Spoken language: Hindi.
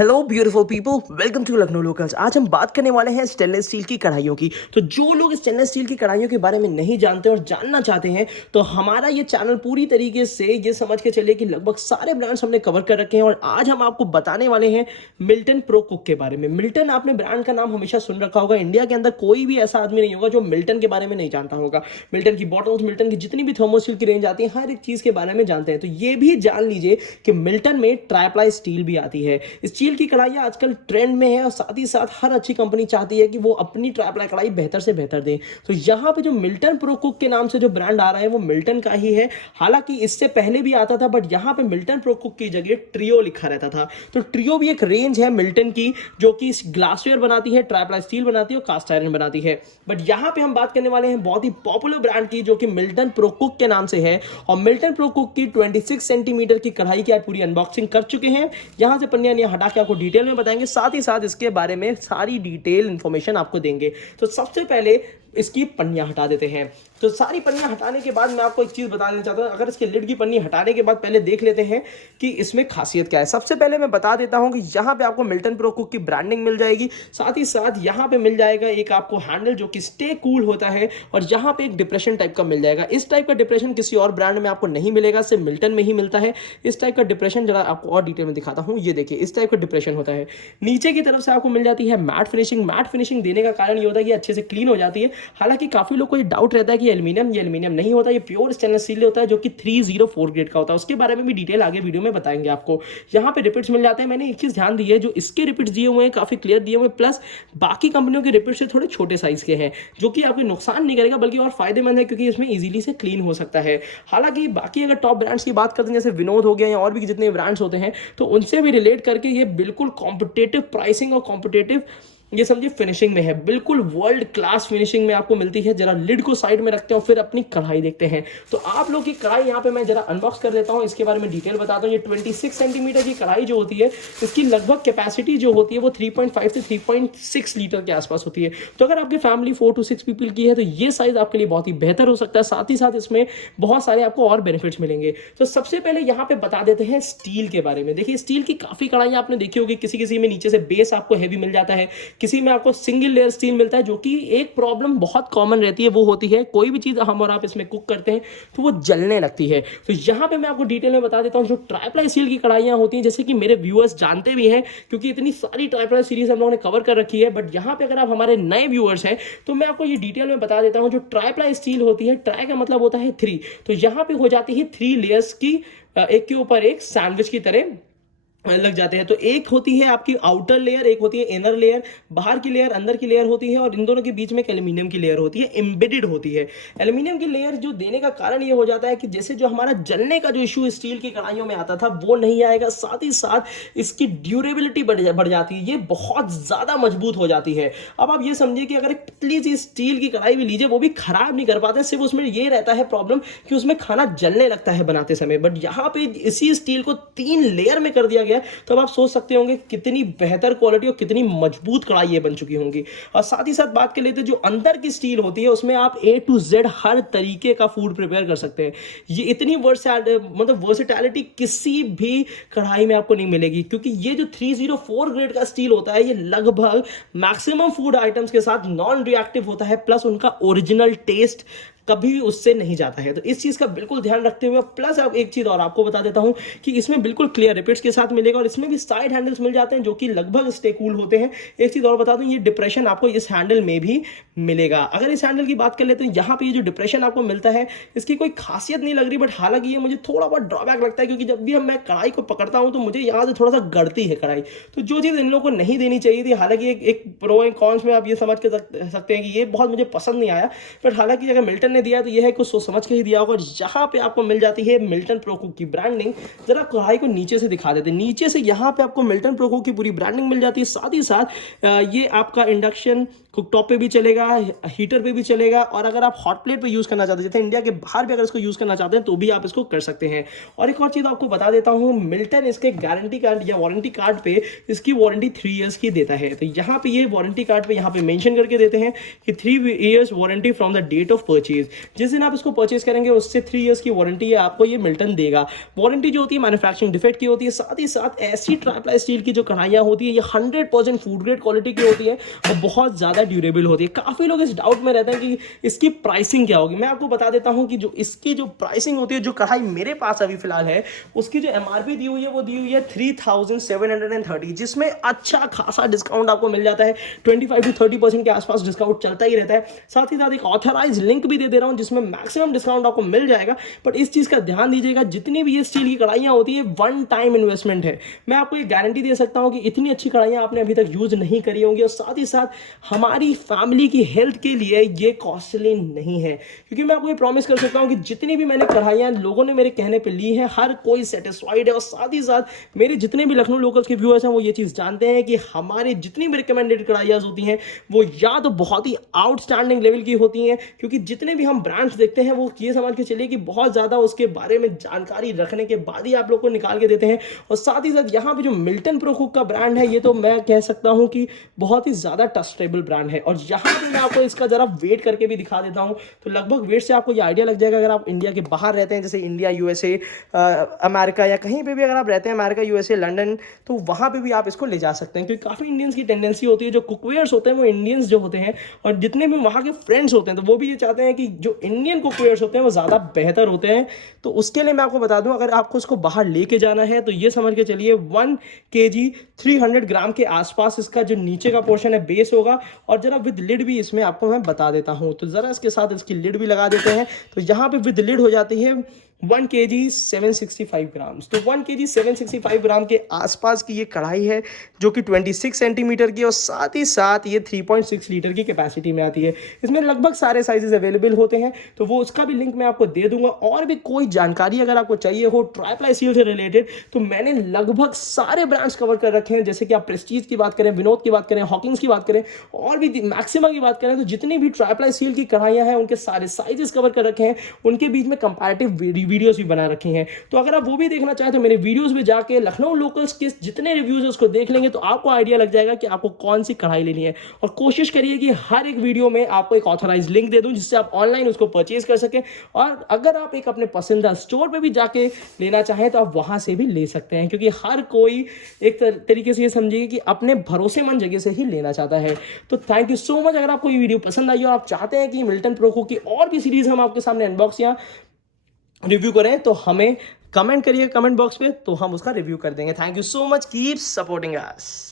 Hello beautiful people, welcome to Lucknow locals. आज हम बात करने वाले हैं स्टेनलेस स्टील की कढ़ाइयों की। तो जो लोग स्टेनलेस स्टील की कढ़ाइयों के बारे में नहीं जानते और जानना चाहते हैं तो हमारा ये चैनल पूरी तरीके से ये समझ के चलिए कि लगभग सारे ब्रांड्स हमने कवर कर रखे हैं। और आज हम आपको बताने वाले हैं मिल्टन प्रो कुक के बारे में। मिल्टन, आपने ब्रांड का नाम हमेशा सुन रखा होगा। इंडिया के अंदर कोई भी ऐसा आदमी नहीं होगा जो मिल्टन के बारे में नहीं जानता होगा। मिल्टन की बॉटल्स, मिल्टन की जितनी भी थर्मोस्टील की रेंज आती है, हर एक चीज के बारे में जानते हैं। तो ये भी जान लीजिए कि मिल्टन में ट्राइप्लाई स्टील भी आती है। स्टील की कढ़ाइयां आजकल ट्रेंड में है और साथ ही साथ हर अच्छी कंपनी चाहती है कि वो अपनी ट्राइप्लाई कढ़ाई बेहतर से बेहतर दे। तो यहाँ पे जो मिल्टन प्रो कुक के नाम से जो ब्रांड आ रहा है वो मिल्टन का ही है। हालांकि इससे पहले भी आता था, बट यहाँ पे मिल्टन प्रो कुक की जगह ट्रियो लिखा रहता था। तो ट्रियो भी एक रेंज है मिल्टन की, जो कि ग्लासवेयर बनाती है, ट्राइप्लाई स्टील बनाती है और कास्ट आयरन बनाती है। बट यहाँ पे हम बात करने वाले हैं बहुत ही पॉपुलर ब्रांड की, जो कि मिल्टन प्रो कुक के नाम से है। और मिल्टन प्रो कुक की 26 सेंटीमीटर की कढ़ाई की आज पूरी अनबॉक्सिंग कर चुके हैं। यहाँ से पन्नियां हटा के आपको डिटेल में बताएंगे, साथ ही साथ इसके बारे में सारी डिटेल इंफॉर्मेशन आपको देंगे। तो सबसे पहले इसकी पन्नियां हटा देते हैं। तो सारी पन्नियां हटाने के बाद मैं आपको एक चीज बता देना चाहता हूं। अगर इसके लिड की पन्नी हटाने के बाद पहले देख लेते हैं कि इसमें खासियत क्या है। सबसे पहले मैं बता देता हूं कि यहां पे आपको मिल्टन प्रो कुक की ब्रांडिंग मिल जाएगी। साथ ही साथ यहां पे मिल जाएगा एक आपको हैंडल जो कि स्टे कूल होता है, और यहां पे एक डिप्रेशन टाइप का मिल जाएगा। इस टाइप का डिप्रेशन किसी और ब्रांड में आपको नहीं मिलेगा, सिर्फ मिल्टन में ही मिलता है। इस टाइप का डिप्रेशन जरा आपको और डिटेल में दिखाता हूं। ये देखिए, इस टाइप का डिप्रेशन होता है। नीचे की तरफ से आपको मिल जाती है मैट फिनिशिंग। मैट फिनिशिंग देने का कारण ये होता है कि अच्छे से क्लीन हो जाती है। हालांकि काफी लोग को ये डाउट रहता है कि एल्यूमिनियम नहीं होता, ये प्योर स्टेनलेस स्टील होता है, जो कि 304 ग्रेड का होता है। उसके बारे में भी डिटेल आगे वीडियो में बताएंगे आपको। यहाँ पे रिपिट्स मिल जाते हैं। मैंने एक चीज ध्यान दी है, जो इसके रिपिट्स दिए हुए हैं काफी क्लियर दिए हुए हैं, प्लस बाकी कंपनियों के रिपिट्स से थोड़े छोटे साइज के हैं, जो कि आपको नुकसान नहीं करेगा बल्कि और फायदेमंद है, क्योंकि इसमें इजीली से क्लीन हो सकता है। हालांकि बाकी अगर टॉप ब्रांड्स की बात करते हैं, जैसे विनोद हो गया या और भी जितने ब्रांड्स होते हैं, तो उनसे भी रिलेट करके ये बिल्कुल कॉम्पिटेटिव प्राइसिंग और कॉम्पिटेटिव, ये समझिए, फिनिशिंग में है। बिल्कुल वर्ल्ड क्लास फिनिशिंग में आपको मिलती है। जरा लिड को साइड में रखते हैं और फिर अपनी कढ़ाई देखते हैं। तो आप लोग की कढ़ाई यहाँ पे मैं जरा अनबॉक्स कर देता हूँ, इसके बारे में डिटेल बताता हूँ। ये 26 सेंटीमीटर की कढ़ाई जो होती है, इसकी लगभग कैपेसिटी जो होती है वो 3.5 से 3.6 लीटर के आसपास होती है। तो अगर आपकी फैमिली 4 to 6 पीपल की है तो ये साइज आपके लिए बहुत ही बेहतर हो सकता है। साथ ही साथ इसमें बहुत सारे आपको और बेनिफिट्स मिलेंगे। तो सबसे पहले यहाँ पे बता देते हैं स्टील के बारे में। देखिए, स्टील की काफी कढ़ाई आपने देखी होगी, किसी किसी में नीचे से बेस आपको हैवी मिल जाता है, किसी में आपको सिंगल लेयर स्टील मिलता है। जो कि एक प्रॉब्लम बहुत कॉमन रहती है, वो होती है कोई भी चीज हम और आप इसमें कुक करते हैं तो वो जलने लगती है। तो यहां पे मैं आपको डिटेल में बता देता हूं, जो ट्राइप्लाई स्टील की कढ़ाइयां होती हैं, जैसे कि मेरे व्यूअर्स जानते भी हैं, क्योंकि इतनी सारी ट्राइप्लाई सीरीज हम लोगों ने कवर कर रखी है। बट यहां पे अगर आप हमारे नए व्यूअर्स हैं तो मैं आपको ये डिटेल में बता देता हूं। जो ट्राइप्लाई स्टील होती है, ट्राई का मतलब होता है 3, तो यहां पे हो जाती है 3 लेयर्स की, एक के ऊपर एक सैंडविच की तरह लग जाते हैं। तो एक होती है आपकी आउटर लेयर, एक होती है इनर लेयर, बाहर की लेयर, अंदर की लेयर होती है, और इन दोनों के बीच में एक एल्यूमिनियम की लेयर होती है, एम्बेडेड होती है। एल्यूमिनियम की लेयर जो देने का कारण ये हो जाता है कि जैसे जो हमारा जलने का जो इशू स्टील की कढ़ाइयों में आता था वो नहीं आएगा। साथ ही साथ इसकी ड्यूरेबिलिटी बढ़ जाती है, ये बहुत ज्यादा मजबूत हो जाती है। अब आप ये समझिए कि अगर एक पतली सी स्टील की कढ़ाई भी लीजिए, वो भी खराब नहीं कर पाते, सिर्फ उसमें ये रहता है प्रॉब्लम कि उसमें खाना जलने लगता है बनाते समय। बट यहाँ पे इसी स्टील को 3 लेयर में कर दिया गया, तो आप सोच सकते होंगे कितनी बेहतर क्वालिटी और कितनी मजबूत कढ़ाई ये बन चुकी होंगी। और साथ ही साथ बात कर लेते हैं, जो अंदर की स्टील होती है उसमें आप A to Z हर तरीके का फूड प्रिपेयर कर सकते हैं। ये इतनी वर्सेटैलिटी किसी भी कढ़ाई में आपको नहीं मिलेगी, क्योंकि ये जो 304 ग्रेड का स्टील होता है, ये लगभग मैक्सिमम फूड आइटम्स के साथ नॉन रिएक्टिव होता है, प्लस उनका ओरिजिनल टेस्ट कभी उससे नहीं जाता है। तो इस चीज का बिल्कुल ध्यान रखते हुए, प्लस अब एक चीज और आपको बता देता हूं कि इसमें बिल्कुल क्लियर रिपिट्स के साथ मिलेगा, और इसमें भी साइड हैंडल्स मिल जाते हैं जो कि लगभग स्टे कूल होते हैं। एक चीज और बता दूं, ये डिप्रेशन आपको इस हैंडल में भी मिलेगा। अगर इस हैंडल की बात कर लेते हैं, यहाँ पे ये जो डिप्रेशन आपको मिलता है, इसकी कोई खासियत नहीं लग रही, बट हालांकि ये मुझे थोड़ा बहुत ड्रॉबैक लगता है, क्योंकि जब भी मैं कढ़ाई को पकड़ता हूं तो मुझे यहाँ से थोड़ा सा गड़ती है कढ़ाई। तो जो चीज इन लोगों को नहीं देनी चाहिए थी, हालांकि एक प्रो एंड कॉन्स में आप ये समझ के सकते हैं कि ये बहुत मुझे पसंद नहीं आया, बट हालांकि अगर मिल्टन ने दिया तो ये है कुछ सोच समझ के ही दिया होगा। और यहाँ पे आपको मिल जाती है मिल्टन प्रो कुक की ब्रांडिंग। जरा कढ़ाई को नीचे से दिखा देते हैं। नीचे से यहाँ पे आपको मिल्टन प्रो कुक की पूरी ब्रांडिंग मिल जाती है। साथ ही साथ ये आपका इंडक्शन कुकटॉप पे भी चलेगा, हीटर पे भी चलेगा, और अगर आप हॉट प्लेट पे यूज करना चाहते हैं, जैसे इंडिया के बाहर भी अगर इसको यूज करना चाहते हैं तो भी आप इसको कर सकते हैं। और एक और चीज आपको बता देता हूं, मिल्टन इसके गारंटी कार्ड या वारंटी कार्ड पे इसकी वारंटी 3 इयर्स की देता है। तो यहाँ पे ये वारंटी कार्ड पे यहाँ पे मेंशन करके देते हैं कि 3 years warranty from the date of purchase. जिस दिन आप इसको परचेस करेंगे उससे 3 ईयर्स की वारंटी है आपको ये मिल्टन देगा। वारंटी जो होती है मैन्युफैक्चरिंग डिफेक्ट की होती है, साथ ही साथ ऐसी ट्राइप्लाई स्टील की जो कढ़ाइयाँ होती है ये 100% फूड ग्रेड क्वालिटी की होती है और बहुत ज़्यादा ड्यूरेबल होती है। काफ़ी लोग इस डाउट में रहते हैं कि इसकी प्राइसिंग क्या होगी। मैं आपको बता देता हूँ कि जो इसकी जो प्राइसिंग होती है, जो कढ़ाई मेरे पास अभी फिलहाल है उसकी जो एमआरपी दी हुई है वो दी हुई है 3730, जिसमें अच्छा खासा डिस्काउंट आपको मिल जाता है। 25 to 30% के आसपास डिस्काउंट चलता ही रहता है। साथ ही साथ एक ऑथराइज लिंक भी दे रहा हूं जिसमें मैक्सिमम डिस्काउंट आपको मिल जाएगा। बट इस चीज का ध्यान दीजिएगा, जितनी भी ये स्टील की कढ़ाइयां होती है वन टाइम इन्वेस्टमेंट है। मैं आपको ये गारंटी दे सकता हूं कि इतनी अच्छी कढ़ाइयां आपने अभी तक यूज नहीं करी होंगी और साथ ही साथ हमारी फैमिली की हेल्थ के लिए ये कॉस्टली नहीं है। क्योंकि मैं आपको ये प्रॉमिस कर सकता हूं कि जितनी भी मैंने कढ़ाइयां लोगों ने मेरे कहने पे ली है हर कोई सेटिस्फाइड है। और साथ ही साथ मेरे जितने भी लखनऊ लोकल्स के व्यूअर्स हैं वो ये चीज जानते हैं कि हमारे जितनी भी रिकमेंडेड कढ़ाइयां होती हैं वो या तो बहुत ही आउटस्टैंडिंग लेवल की होती हैं, क्योंकि जितने भी हम ब्रांड्स देखते हैं वो ये समझ के चलिए कि बहुत ज़्यादा उसके बारे में जानकारी रखने के बाद ही आप लोग को निकाल के देते हैं। और साथ ही साथ यहाँ पे जो मिल्टन प्रो कुक का ब्रांड है ये तो मैं कह सकता हूँ कि बहुत ही ज़्यादा ट्रस्टेबल ब्रांड है। और यहाँ पे मैं आपको इसका ज़रा वेट करके भी दिखा देता हूँ, तो लगभग वेट से आपको ये आइडिया लग जाएगा। अगर आप इंडिया के बाहर रहते हैं, जैसे इंडिया, यूएसए, अमेरिका या कहीं पे भी अगर आप रहते हैं, अमेरिका, यूएसए, लंदन, तो वहाँ पे भी आप इसको ले जा सकते हैं। क्योंकि काफ़ी इंडियंस की टेंडेंसी होती है, जो कुकवेयर्स होते हैं वो इंडियंस जो होते हैं और जितने भी वहाँ के फ्रेंड्स होते हैं तो वो भी ये चाहते हैं कि जो इंडियन कुकवेयर्स होते हैं वो ज़्यादा बेहतर होते हैं। तो उसके लिए मैं आपको बता दूं, अगर आपको इसको बाहर लेके जाना है तो ये समझ के चलिए 1 kg 300 ग्राम के आसपास इसका जो नीचे का पोर्शन है बेस होगा। और जरा विद लिड भी इसमें आपको मैं बता देता हूँ, तो ज़रा इसके साथ इसकी लिड भी लगा देते हैं। तो यहाँ पे विद लिड हो जाती है 1 kg 765 ग्राम। तो 1 kg 765 ग्राम के आसपास की ये कढ़ाई है जो कि 26 सेंटीमीटर की और साथ ही साथ ये 3.6 लीटर की कैपेसिटी में आती है। इसमें लगभग सारे साइजेस अवेलेबल होते हैं, तो वो उसका भी लिंक मैं आपको दे दूंगा। और भी कोई जानकारी अगर आपको चाहिए हो ट्राइप्लाई स्टील से रिलेटेड तो मैंने लगभग सारे ब्रांड्स कवर कर रखे हैं। जैसे कि आप प्रेस्टीज की बात करें, विनोद की बात करें, हॉकिंस की बात करें और भी मैक्सिमा की बात करें, तो जितनी भी ट्राइप्लाई स्टील की कढ़ाइयाँ हैं उनके सारे साइजेस कवर कर रखे हैं। उनके बीच में कंपैरेटिव वीडियोस भी बना रखी हैं, तो अगर आप वो भी देखना चाहें तो मेरे वीडियोस में जाके लखनऊ लोकल्स के जितने रिव्यूज है उसको देख लेंगे तो आपको आइडिया लग जाएगा कि आपको कौन सी कढ़ाई लेनी है। और कोशिश करिए कि हर एक वीडियो में आपको एक ऑथराइज लिंक दे दूं जिससे आप ऑनलाइन उसको परचेज कर सकें। और अगर आप एक अपने पसंदीदा स्टोर पे भी जाके लेना चाहें तो आप वहां से भी ले सकते हैं, क्योंकि हर कोई एक तरीके से ये समझिए कि अपने भरोसेमंद जगह से ही लेना चाहता है। तो थैंक यू सो मच। अगर आपको ये वीडियो पसंद आई और आप चाहते हैं कि मिल्टन प्रो कुक की और भी सीरीज हम आपके सामने अनबॉक्स या रिव्यू करें तो हमें कमेंट करिए कमेंट बॉक्स पे, तो हम उसका रिव्यू कर देंगे। Thank you so much, keep supporting us.